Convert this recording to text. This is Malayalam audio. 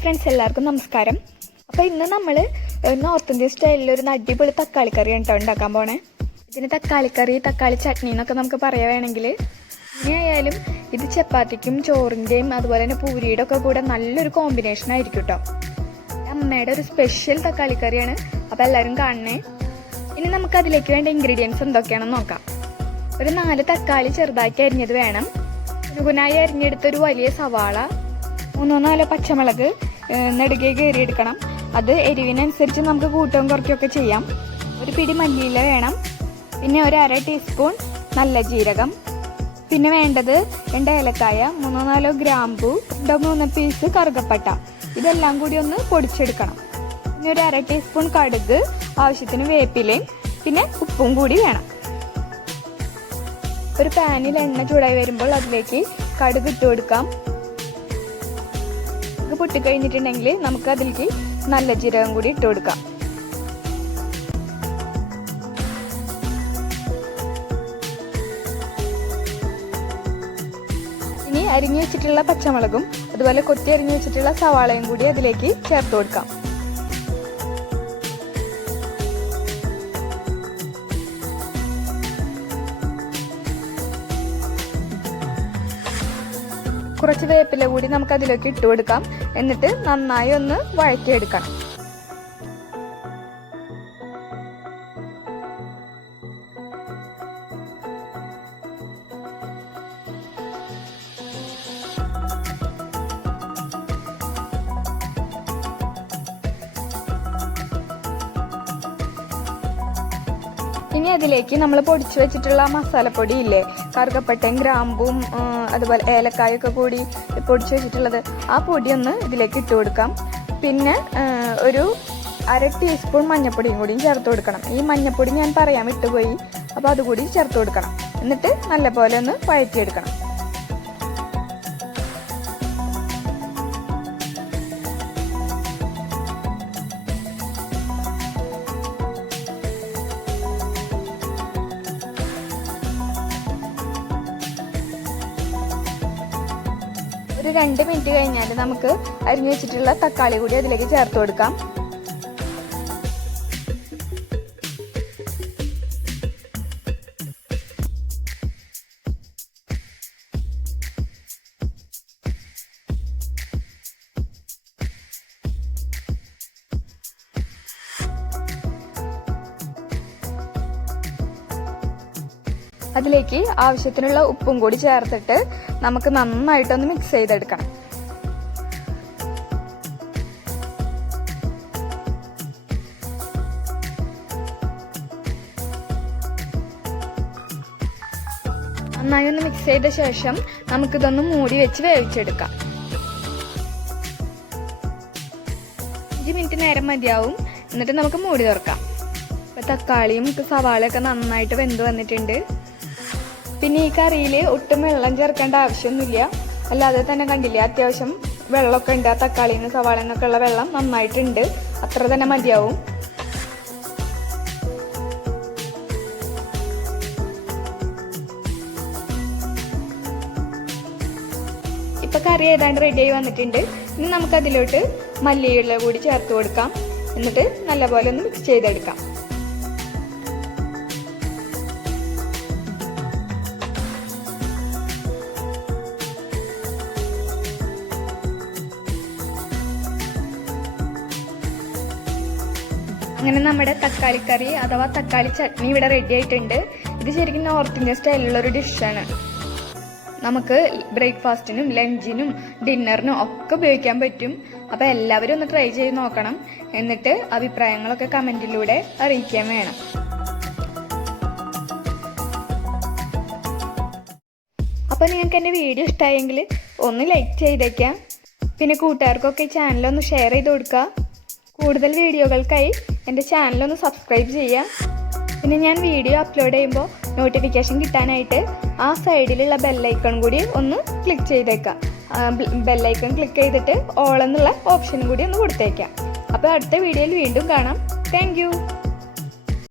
ഫ്രണ്ട്സ്, എല്ലാവർക്കും നമസ്കാരം. അപ്പോൾ ഇന്ന് നമ്മൾ നോർത്ത് ഇന്ത്യൻ സ്റ്റൈലിലൊരു അടിപൊളി തക്കാളി കറിയാണ് കേട്ടോ ഉണ്ടാക്കാൻ പോണേ. ഇതിന് തക്കാളിക്കറി, തക്കാളി ചട്നി എന്നൊക്കെ നമുക്ക് പറയുകയാണെങ്കിൽ, ഇനിയായാലും ഇത് ചപ്പാത്തിക്കും ചോറിൻ്റെയും അതുപോലെ തന്നെ പൂരിയുടെ ഒക്കെ കൂടെ നല്ലൊരു കോമ്പിനേഷൻ ആയിരിക്കും കേട്ടോ. അമ്മയുടെ ഒരു സ്പെഷ്യൽ തക്കാളി കറിയാണ്. അപ്പോൾ എല്ലാവരും കാണണേ. ഇനി നമുക്ക് അതിലേക്ക് വേണ്ട ഇൻഗ്രീഡിയൻസ് എന്തൊക്കെയാണെന്ന് നോക്കാം. ഒരു 4 തക്കാളി ചെറുതാക്കി അരിഞ്ഞത് വേണം. കുനായി അരിഞ്ഞെടുത്തൊരു വലിയ സവാള, 3-4 പച്ചമുളക് നെടുകെ കയറിയെടുക്കണം. അത് എരിവിനനുസരിച്ച് നമുക്ക് കൂട്ടവും കുറയ്ക്കുകയൊക്കെ ചെയ്യാം. ഒരു പിടി മല്ലിയില വേണം. പിന്നെ ഒരു 1/2 ടീസ്പൂൺ നല്ല ജീരകം. പിന്നെ വേണ്ടത് 2 ഏലക്കായ, 3-4 ഗ്രാമ്പു, 2-3 പീസ് കറുകപ്പട്ട. ഇതെല്ലാം കൂടി ഒന്ന് പൊടിച്ചെടുക്കണം. പിന്നെ ഒരു 1/2 ടീസ്പൂൺ കടുക്, ആവശ്യത്തിന് വേപ്പിലയും, പിന്നെ ഉപ്പും കൂടി വേണം. ഒരു പാനിൽ എണ്ണ ചൂടായി വരുമ്പോൾ അതിലേക്ക് കടുക് ഇട്ട് കൊടുക്കാം. പൊട്ടിക്കഴിഞ്ഞിട്ടുണ്ടെങ്കിൽ നമുക്ക് അതിലേക്ക് നല്ല ജീരകം കൂടി ഇട്ട് കൊടുക്കാം. ഇനി അരിഞ്ഞു വെച്ചിട്ടുള്ള പച്ചമുളകും അതുപോലെ കൊത്തി അരിഞ്ഞു വെച്ചിട്ടുള്ള സവാളയും കൂടി അതിലേക്ക് ചേർത്ത് കൊടുക്കാം. കുറച്ച് വേപ്പില കൂടി നമുക്ക് അതിലേക്ക് ഇട്ട് കൊടുക്കാം. എന്നിട്ട് നന്നായി ഒന്ന് വഴറ്റിയെടുക്കണം. ഇനി അതിലേക്ക് നമ്മൾ പൊടിച്ചു വെച്ചിട്ടുള്ള മസാലപ്പൊടി ഇല്ലേ, കറുകപ്പട്ടയും ഗ്രാമ്പും അതുപോലെ ഏലക്കായൊക്കെ കൂടി പൊടിച്ചു വെച്ചിട്ടുള്ളത്, ആ പൊടി ഒന്ന് ഇതിലേക്ക് ഇട്ട് കൊടുക്കാം. പിന്നെ ഒരു 1/2 ടീസ്പൂൺ മഞ്ഞൾപ്പൊടിയും കൂടിയും ചേർത്ത് കൊടുക്കണം. ഈ മഞ്ഞൾപ്പൊടി ഞാൻ പറയാൻ വിട്ടുപോയി, അപ്പോൾ അതുകൂടി ചേർത്ത് കൊടുക്കണം. എന്നിട്ട് നല്ലപോലെ ഒന്ന് വഴറ്റിയെടുക്കണം. ഒരു 2 മിനിറ്റ് കഴിഞ്ഞാൽ നമുക്ക് അരിഞ്ഞു വെച്ചിട്ടുള്ള തക്കാളി കൂടി അതിലേക്ക് ചേർത്ത് കൊടുക്കാം. അതിലേക്ക് ആവശ്യത്തിനുള്ള ഉപ്പും കൂടി ചേർത്തിട്ട് നമുക്ക് നന്നായിട്ടൊന്ന് മിക്സ് ചെയ്തെടുക്കണം. നന്നായി ഒന്ന് മിക്സ് ചെയ്ത ശേഷം നമുക്കിതൊന്ന് മൂടി വെച്ച് വേവിച്ചെടുക്കാം. 5 മിനിറ്റ് നേരം മതിയാവും. എന്നിട്ട് നമുക്ക് മൂടി തുറക്കാം. ഇപ്പം തക്കാളിയും സവാളയൊക്കെ നന്നായിട്ട് വെന്ത് വന്നിട്ടുണ്ട്. പിന്നെ ഈ കറിയിൽ ഒട്ടും വെള്ളം ചേർക്കേണ്ട ആവശ്യമൊന്നുമില്ല. അല്ലാതെ തന്നെ കണ്ടില്ലേ, അത്യാവശ്യം വെള്ളമൊക്കെ ഉണ്ട്. ആ തക്കാളിയിൽ നിന്ന് സവാളയിൽ നിന്നൊക്കെ ഉള്ള വെള്ളം നന്നായിട്ടുണ്ട്. അത്ര തന്നെ മതിയാവും. ഇപ്പം കറി ഏതാണ്ട് റെഡിയായി വന്നിട്ടുണ്ട്. ഇനി നമുക്കതിലോട്ട് മല്ലിയില കൂടി ചേർത്ത് കൊടുക്കാം. എന്നിട്ട് നല്ലപോലെ ഒന്ന് മിക്സ് ചെയ്തെടുക്കാം. അങ്ങനെ നമ്മുടെ തക്കാളിക്കറി അഥവാ തക്കാളി ചട്നി ഇവിടെ റെഡി ആയിട്ടുണ്ട്. ഇത് ശരിക്കും നോർത്ത് ഇന്ത്യൻ സ്റ്റൈലിലുള്ളൊരു ഡിഷാണ്. നമുക്ക് ബ്രേക്ക്ഫാസ്റ്റിനും ലഞ്ചിനും ഡിന്നറിനും ഒക്കെ ഉപയോഗിക്കാൻ പറ്റും. അപ്പോൾ എല്ലാവരും ഒന്ന് ട്രൈ ചെയ്ത് നോക്കണം. എന്നിട്ട് അഭിപ്രായങ്ങളൊക്കെ കമൻറ്റിലൂടെ അറിയിക്കാൻ വേണം. അപ്പോൾ നിങ്ങൾക്ക് എൻ്റെ വീഡിയോ ഇഷ്ടമായെങ്കിൽ ഒന്ന് ലൈക്ക് ചെയ്തേക്കാം. പിന്നെ കൂട്ടുകാർക്കൊക്കെ ഈ ചാനലൊന്ന് ഷെയർ ചെയ്ത് കൊടുക്കുക. കൂടുതൽ വീഡിയോകൾക്കായി എൻ്റെ ചാനലൊന്ന് സബ്സ്ക്രൈബ് ചെയ്യുക. പിന്നെ ഞാൻ വീഡിയോ അപ്ലോഡ് ചെയ്യുമ്പോൾ നോട്ടിഫിക്കേഷൻ കിട്ടാനായിട്ട് ആ സൈഡിലുള്ള ബെല്ലൈക്കൺ കൂടി ഒന്ന് ക്ലിക്ക് ചെയ്തേക്കാം. ബെല്ലൈക്കൺ ക്ലിക്ക് ചെയ്തിട്ട് ഓൾ എന്നുള്ള ഓപ്ഷനും കൂടി ഒന്ന് കൊടുത്തേക്കാം. അപ്പോൾ അടുത്ത വീഡിയോയിൽ വീണ്ടും കാണാം. താങ്ക്